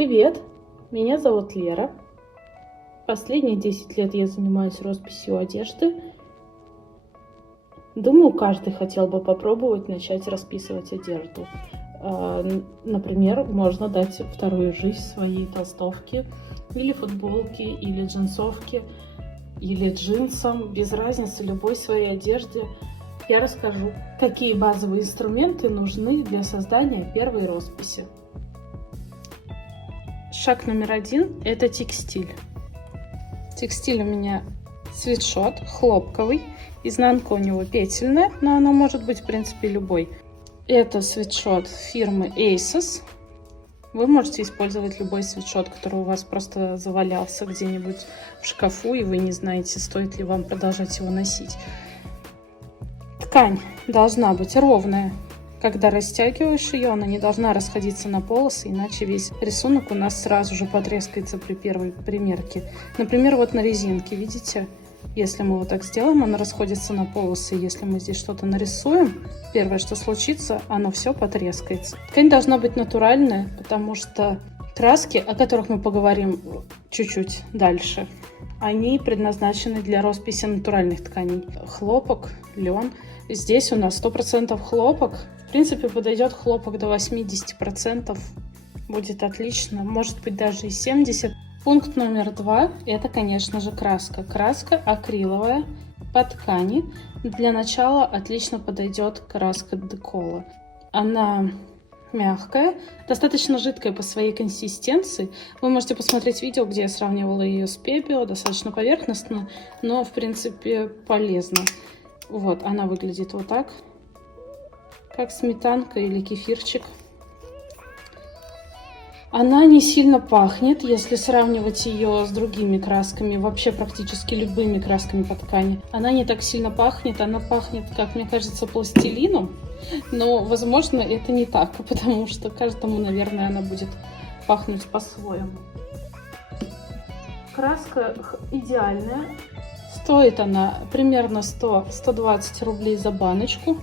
Привет, меня зовут Лера. Последние 10 лет я занимаюсь росписью одежды. Думаю, каждый хотел бы попробовать начать расписывать одежду. Например, можно дать вторую жизнь своей толстовке, или футболке, или джинсовке, или джинсам, без разницы, любой своей одежде. Я расскажу, какие базовые инструменты нужны для создания первой росписи. Шаг номер 1 – это текстиль. Текстиль у меня свитшот хлопковый, изнанка у него петельная, но она может быть в принципе любой. Это свитшот фирмы ASOS. Вы можете использовать любой свитшот, который у вас просто завалялся где-нибудь в шкафу, и вы не знаете, стоит ли вам продолжать его носить. Ткань должна быть ровная. Когда растягиваешь ее, она не должна расходиться на полосы, иначе весь рисунок у нас сразу же потрескается при первой примерке. Например, вот на резинке, видите? Если мы вот так сделаем, она расходится на полосы. Если мы здесь что-то нарисуем, первое, что случится, оно все потрескается. Ткань должна быть натуральная, потому что краски, о которых мы поговорим чуть-чуть дальше, они предназначены для росписи натуральных тканей. Хлопок, лен. Здесь у нас 100% хлопок. В принципе, подойдет хлопок до 80%. Будет отлично. Может быть, даже и 70%. Пункт номер 2 – это, конечно же, краска. Краска акриловая по ткани. Для начала отлично подойдет краска Декола. Она мягкая, достаточно жидкая по своей консистенции. Вы можете посмотреть видео, где я сравнивала ее с Пепио, достаточно поверхностно, но, в принципе, полезно. Вот, она выглядит вот так, как сметанка или кефирчик. Она не сильно пахнет, если сравнивать ее с другими красками, вообще практически любыми красками по ткани. Она не так сильно пахнет, она пахнет, как мне кажется, пластилином, но, возможно, это не так, потому что каждому, наверное, она будет пахнуть по-своему. Краска идеальная. Стоит она примерно 100-120 рублей за баночку,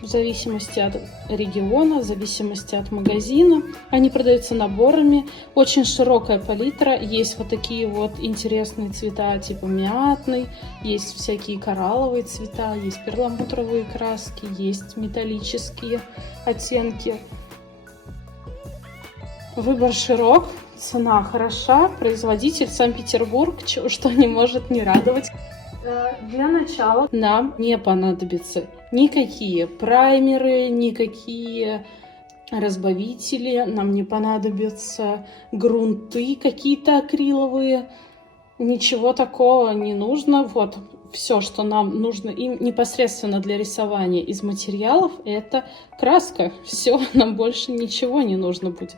в зависимости от региона, в зависимости от магазина. Они продаются наборами. Очень широкая палитра. Есть вот такие вот интересные цвета, типа мятный, есть всякие коралловые цвета, есть перламутровые краски, есть металлические оттенки. Выбор широк, цена хороша, производитель Санкт-Петербург, что не может не радовать. Для начала нам не понадобятся никакие праймеры, никакие разбавители, нам не понадобятся грунты какие-то акриловые, ничего такого не нужно. Вот все, что нам нужно им непосредственно для рисования из материалов, это краска. Все, нам больше ничего не нужно будет.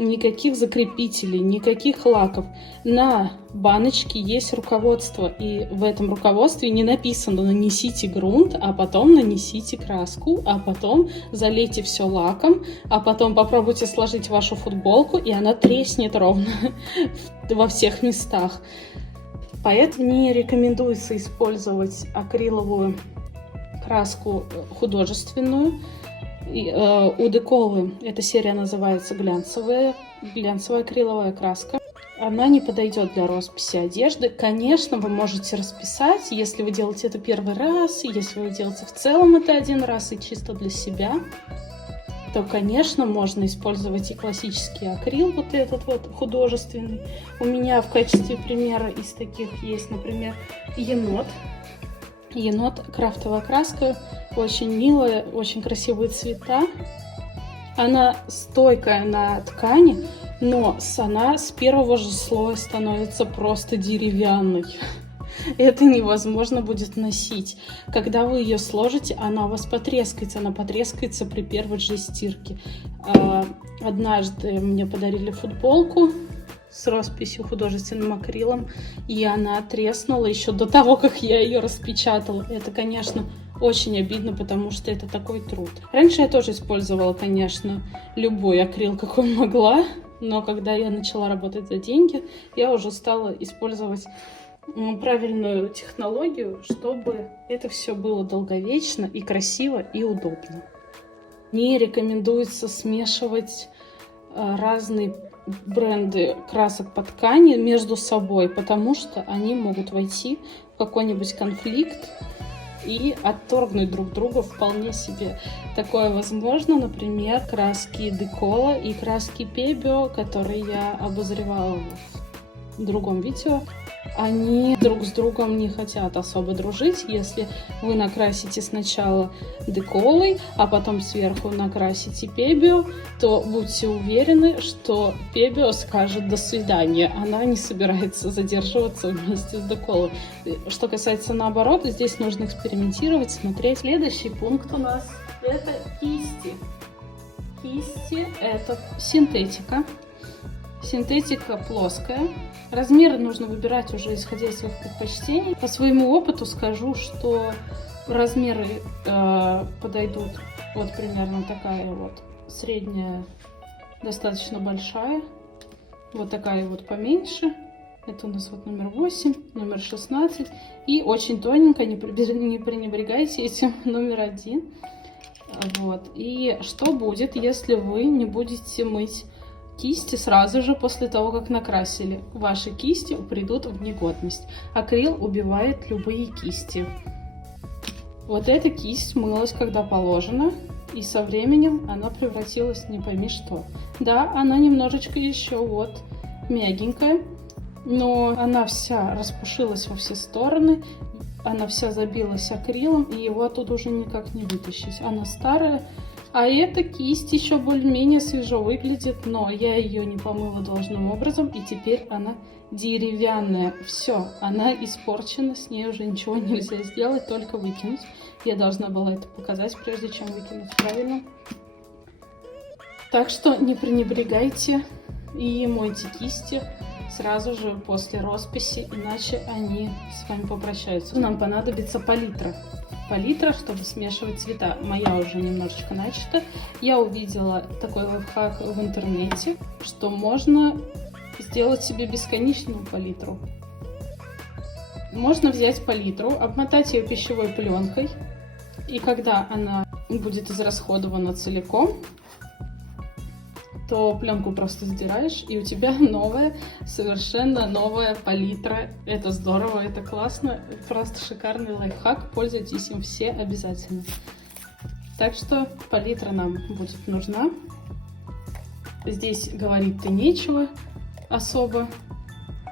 Никаких закрепителей, никаких лаков. На баночке есть руководство, и в этом руководстве не написано «нанесите грунт», а потом нанесите краску, а потом залейте все лаком, а потом попробуйте сложить вашу футболку, и она треснет ровно во всех местах. Поэтому не рекомендуется использовать акриловую краску художественную. У Деколы эта серия называется глянцевая акриловая краска. Она не подойдет для росписи одежды. Конечно, вы можете расписать, если вы делаете это первый раз, если вы делаете в целом это один раз и чисто для себя, то, конечно, можно использовать и классический акрил, вот этот вот художественный. У меня в качестве примера из таких есть, например, енот. Енот, крафтовая краска, очень милая, очень красивые цвета. Она стойкая на ткани, но она с первого же слоя становится просто деревянной. Это невозможно будет носить. Когда вы ее сложите, она у вас потрескается. Она потрескается при первой же стирке. Однажды мне подарили футболку с росписью художественным акрилом, и она треснула еще до того, как я ее распечатала. Это, конечно, очень обидно, потому что это такой труд. Раньше я тоже использовала, конечно, любой акрил, какой могла, но когда я начала работать за деньги, я уже стала использовать правильную технологию, чтобы это все было долговечно и красиво и удобно. Не рекомендуется смешивать разные бренды красок по ткани между собой, потому что они могут войти в какой-нибудь конфликт и отторгнуть друг друга вполне себе. Такое возможно, например, краски Декола и краски Пебио, которые я обозревала в другом видео. Они друг с другом не хотят особо дружить. Если вы накрасите сначала Деколой, а потом сверху накрасите Пебио, то будьте уверены, что Пебио скажет «до свидания». Она не собирается задерживаться вместе с Деколой. Что касается наоборот, здесь нужно экспериментировать, смотреть. Следующий пункт у нас – это кисти. Кисти – это синтетика. Синтетика плоская. Размеры нужно выбирать уже исходя из своих предпочтений. По своему опыту скажу, что размеры подойдут вот примерно такая вот средняя, достаточно большая. Вот такая вот поменьше. Это у нас вот номер 8, номер 16. И очень тоненькая, не пренебрегайте этим, номер 1. Вот. И что будет, если вы не будете мыть кисти сразу же после того, как накрасили? Ваши кисти придут в негодность. Акрил убивает любые кисти. Вот эта кисть мылась, когда положено, и со временем она превратилась не пойми что. Да, она немножечко еще вот мягенькая, но она вся распушилась во все стороны, она вся забилась акрилом, и его оттуда уже никак не вытащить. Она старая. А эта кисть еще более-менее свежо выглядит, но я ее не помыла должным образом, и теперь она деревянная. Все, она испорчена, с ней уже ничего нельзя сделать, только выкинуть. Я должна была это показать, прежде чем выкинуть правильно. Так что не пренебрегайте и мойте кисти сразу же после росписи, иначе они с вами попрощаются. Нам понадобится палитра. Палитра, чтобы смешивать цвета. Моя уже немножечко начата. Я увидела такой лайфхак в интернете, что можно сделать себе бесконечную палитру. Можно взять палитру, обмотать ее пищевой пленкой, и когда она будет израсходована целиком, то пленку просто сдираешь, и у тебя новая, совершенно новая палитра. Это здорово, это классно, просто шикарный лайфхак, пользуйтесь им все обязательно. Так что палитра нам будет нужна. Здесь говорить-то нечего особо.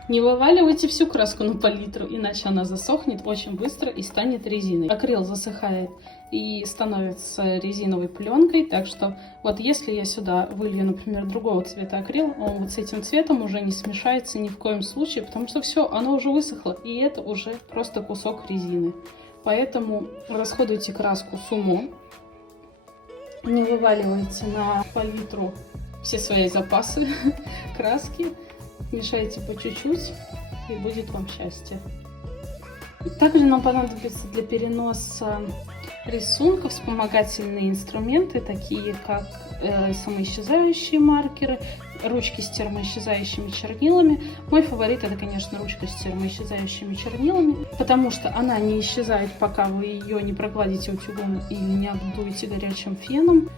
Не вываливайте всю краску на палитру, иначе она засохнет очень быстро и станет резиной. Акрил засыхает и становится резиновой пленкой, так что вот если я сюда вылью, например, другого цвета акрил, он вот с этим цветом уже не смешается ни в коем случае, потому что все, оно уже высохло, и это уже просто кусок резины. Поэтому расходуйте краску с умом, не вываливайте на палитру все свои запасы краски, мешайте по чуть-чуть, и будет вам счастье. Также нам понадобится для переноса рисунков вспомогательные инструменты, такие как самоисчезающие маркеры, ручки с термоисчезающими чернилами. Мой фаворит — это, конечно, ручка с термоисчезающими чернилами, потому что она не исчезает, пока вы ее не прогладите утюгом или не обдуете горячим феном.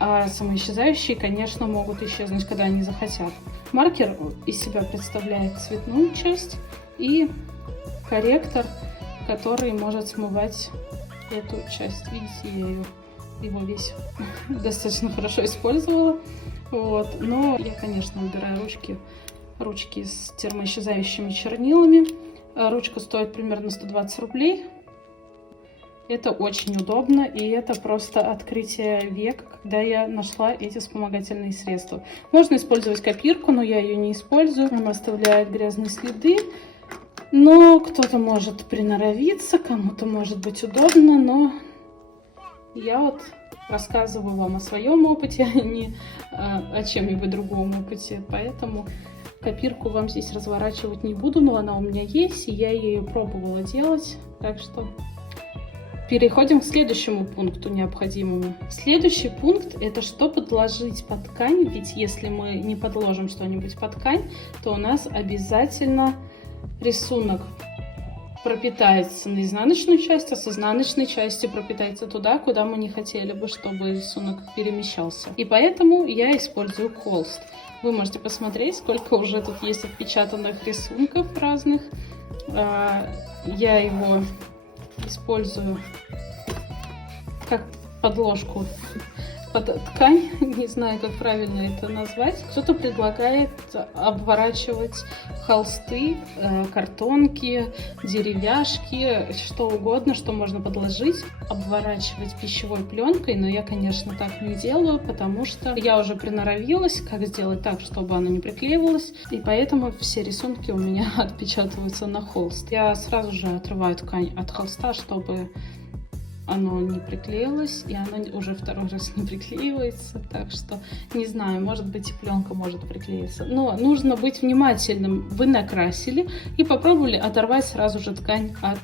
А самоисчезающие, конечно, могут исчезнуть, когда они захотят. Маркер из себя представляет цветную часть и корректор, который может смывать эту часть. Видите, я его весь достаточно хорошо использовала. Вот. Но я, конечно, выбираю ручки с термоисчезающими чернилами. Ручка стоит примерно 120 рублей. Это очень удобно, и это просто открытие век, когда я нашла эти вспомогательные средства. Можно использовать копирку, но я ее не использую. Она оставляет грязные следы. Но кто-то может приноровиться, кому-то может быть удобно, но я вот рассказываю вам о своем опыте, а не о чем-нибудь другом опыте. Поэтому копирку вам здесь разворачивать не буду, но она у меня есть, и я ее пробовала делать. Так что переходим к следующему пункту необходимому. Следующий пункт — это что подложить под ткань, ведь если мы не подложим что-нибудь под ткань, то у нас обязательно рисунок пропитается на изнаночную часть, а с изнаночной части пропитается туда, куда мы не хотели бы, чтобы рисунок перемещался. И поэтому я использую холст. Вы можете посмотреть, сколько уже тут есть отпечатанных рисунков разных. Я его использую как подложку под ткань, не знаю, как правильно это назвать. Кто-то предлагает обворачивать холсты, картонки, деревяшки, что угодно, что можно подложить, обворачивать пищевой пленкой, но я, конечно, так не делаю, потому что я уже приноровилась, как сделать так, чтобы она не приклеивалась, и поэтому все рисунки у меня отпечатываются на холст. Я сразу же отрываю ткань от холста, чтобы оно не приклеилось, и оно уже второй раз не приклеивается, так что, не знаю, может быть, и пленка может приклеиться. Но нужно быть внимательным. Вы накрасили и попробовали оторвать сразу же ткань от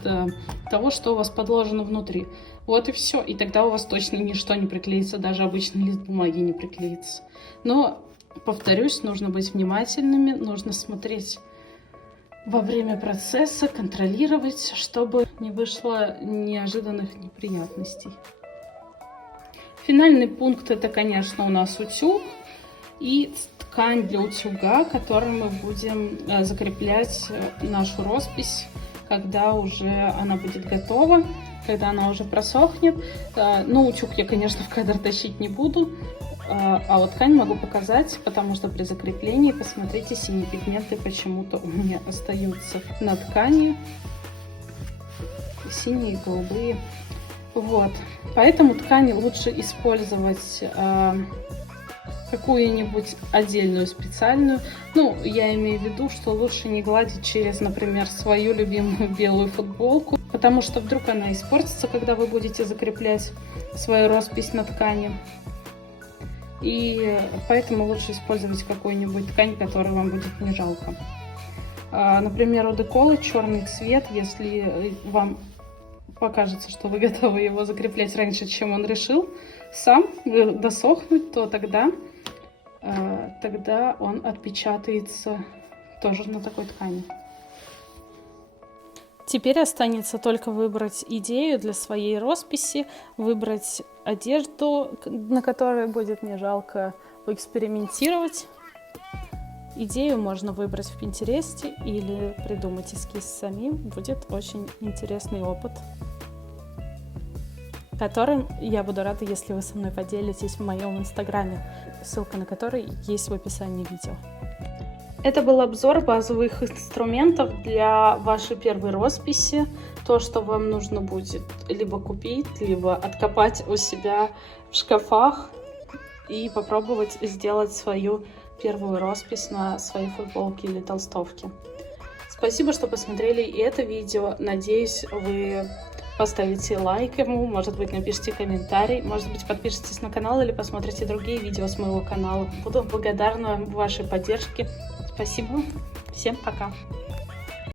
того, что у вас подложено внутри. Вот и все, и тогда у вас точно ничто не приклеится, даже обычный лист бумаги не приклеится. Но, повторюсь, нужно быть внимательными, нужно смотреть во время процесса, контролировать, чтобы не вышло неожиданных неприятностей. Финальный пункт — это, конечно, у нас утюг и ткань для утюга, которой мы будем закреплять нашу роспись, когда уже она будет готова, когда она уже просохнет. Но утюг я, конечно, в кадр тащить не буду. А вот ткань могу показать, потому что при закреплении, посмотрите, синие пигменты почему-то у меня остаются на ткани. Синие и голубые. Вот. Поэтому ткань лучше использовать какую-нибудь отдельную, специальную. Ну, я имею в виду, что лучше не гладить через, например, свою любимую белую футболку, потому что вдруг она испортится, когда вы будете закреплять свою роспись на ткани. И поэтому лучше использовать какую-нибудь ткань, которую вам будет не жалко. Например, у деколы черный цвет, если вам покажется, что вы готовы его закреплять раньше, чем он решил сам досохнуть, то тогда он отпечатается тоже на такой ткани. Теперь останется только выбрать идею для своей росписи, выбрать одежду, на которой будет не жалко поэкспериментировать. Идею можно выбрать в Пинтересте или придумать эскиз самим. Будет очень интересный опыт, которым я буду рада, если вы со мной поделитесь в моем инстаграме, ссылка на который есть в описании видео. Это был обзор базовых инструментов для вашей первой росписи. То, что вам нужно будет либо купить, либо откопать у себя в шкафах и попробовать сделать свою первую роспись на своей футболке или толстовке. Спасибо, что посмотрели и это видео. Надеюсь, вы поставите лайк ему, может быть, напишите комментарий, может быть, подпишитесь на канал или посмотрите другие видео с моего канала. Буду благодарна вашей поддержке. Спасибо. Всем пока.